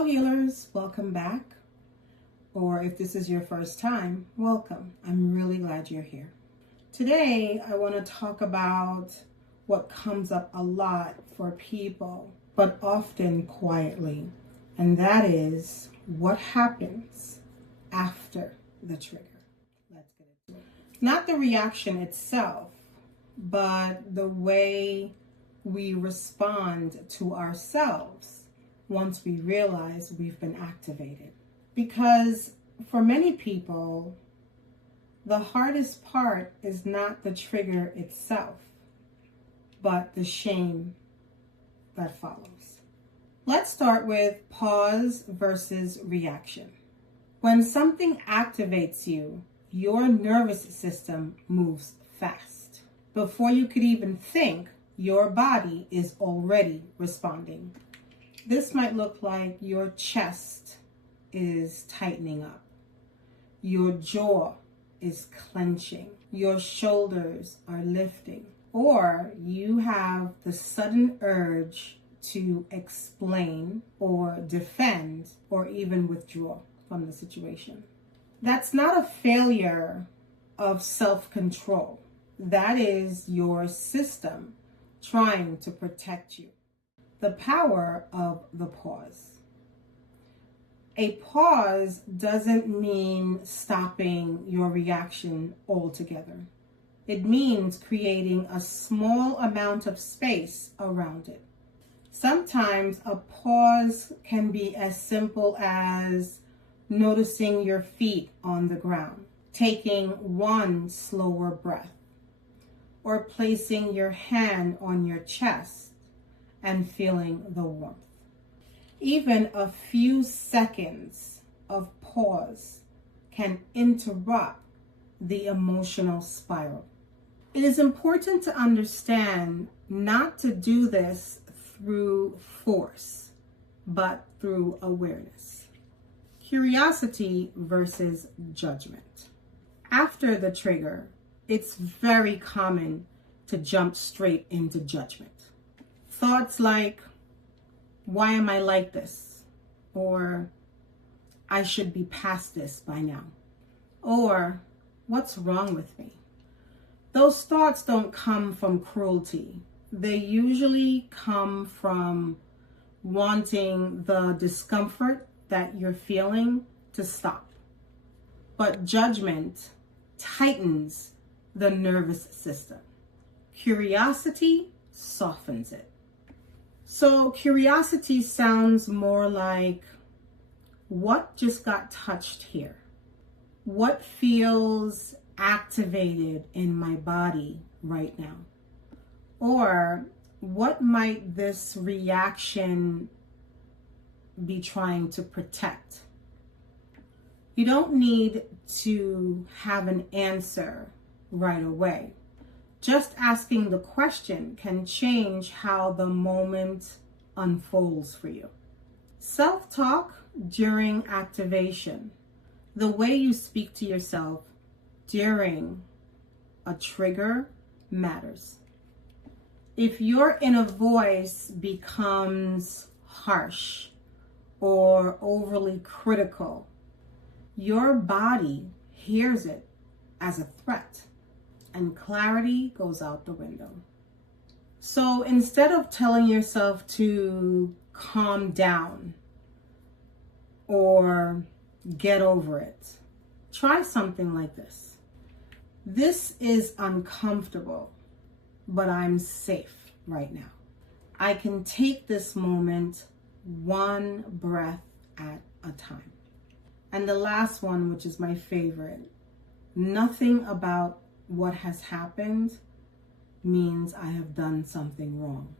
Hello healers, welcome back. Or if this is your first time, welcome. I'm really glad you're here. Today, I want to talk about what comes up a lot for people, but often quietly. And that is what happens after the trigger. Let's get into it. Not the reaction itself, but the way we respond to ourselves once we realize we've been activated. Because for many people, the hardest part is not the trigger itself, but the shame that follows. Let's start with pause versus reaction. When something activates you, your nervous system moves fast. Before you could even think, your body is already responding. This might look like your chest is tightening up. Your jaw is clenching. Your shoulders are lifting. Or you have the sudden urge to explain or defend or even withdraw from the situation. That's not a failure of self-control. That is your system trying to protect you. The power of the pause. A pause doesn't mean stopping your reaction altogether. It means creating a small amount of space around it. Sometimes a pause can be as simple as noticing your feet on the ground, taking one slower breath, or placing your hand on your chest and feeling the warmth. Even a few seconds of pause can interrupt the emotional spiral. It is important to understand not to do this through force, but through awareness. Curiosity versus judgment. After the trigger, it's very common to jump straight into judgment. Thoughts like, why am I like this? Or, I should be past this by now. Or, what's wrong with me? Those thoughts don't come from cruelty. They usually come from wanting the discomfort that you're feeling to stop. But judgment tightens the nervous system. Curiosity softens it. So curiosity sounds more like, what just got touched here? What feels activated in my body right now? Or what might this reaction be trying to protect? You don't need to have an answer right away. Just asking the question can change how the moment unfolds for you. Self-talk during activation. The way you speak to yourself during a trigger matters. If your inner voice becomes harsh or overly critical, your body hears it as a threat, and clarity goes out the window. So instead of telling yourself to calm down or get over it, try something like this. This is uncomfortable, but I'm safe right now. I can take this moment one breath at a time. And the last one, which is my favorite, nothing about what has happened means I have done something wrong.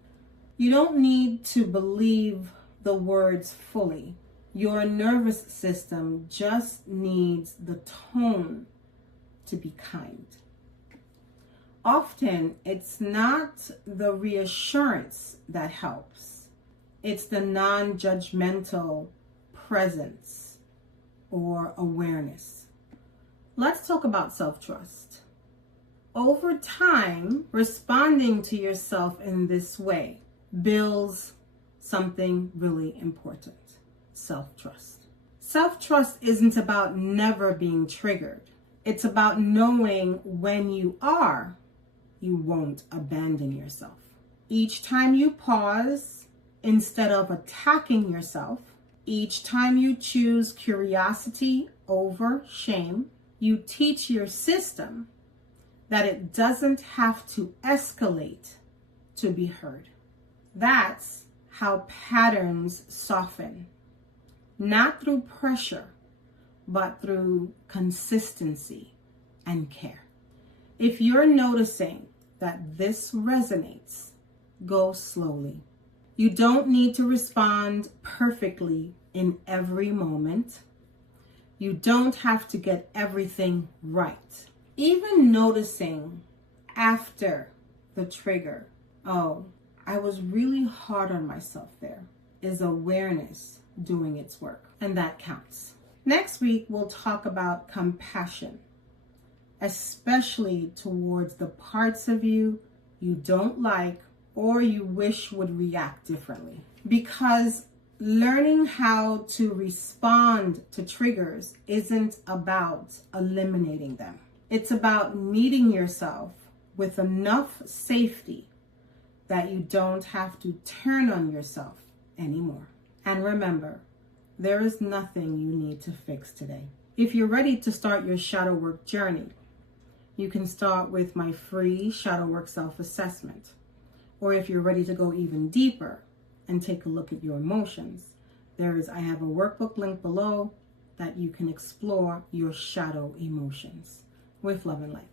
You don't need to believe the words fully. Your nervous system just needs the tone to be kind. Often, it's not the reassurance that helps. It's the non-judgmental presence or awareness. Let's talk about self-trust. Over time, responding to yourself in this way builds something really important. self-trust. Self-trust isn't about never being triggered. It's about knowing when you are, you won't abandon yourself. Each time you pause, instead of attacking yourself, each time you choose curiosity over shame, you teach your system that it doesn't have to escalate to be heard. That's how patterns soften, not through pressure, but through consistency and care. If you're noticing that this resonates, go slowly. You don't need to respond perfectly in every moment. You don't have to get everything right. Even noticing after the trigger, oh, I was really hard on myself there, is awareness doing its work, and that counts. Next week, we'll talk about compassion, especially towards the parts of you you don't like or you wish would react differently. Because learning how to respond to triggers isn't about eliminating them. It's about meeting yourself with enough safety that you don't have to turn on yourself anymore. And remember, there is nothing you need to fix today. If you're ready to start your shadow work journey, you can start with my free shadow work self-assessment. Or if you're ready to go even deeper and take a look at your emotions, I have a workbook link below that you can explore your shadow emotions. With love and light.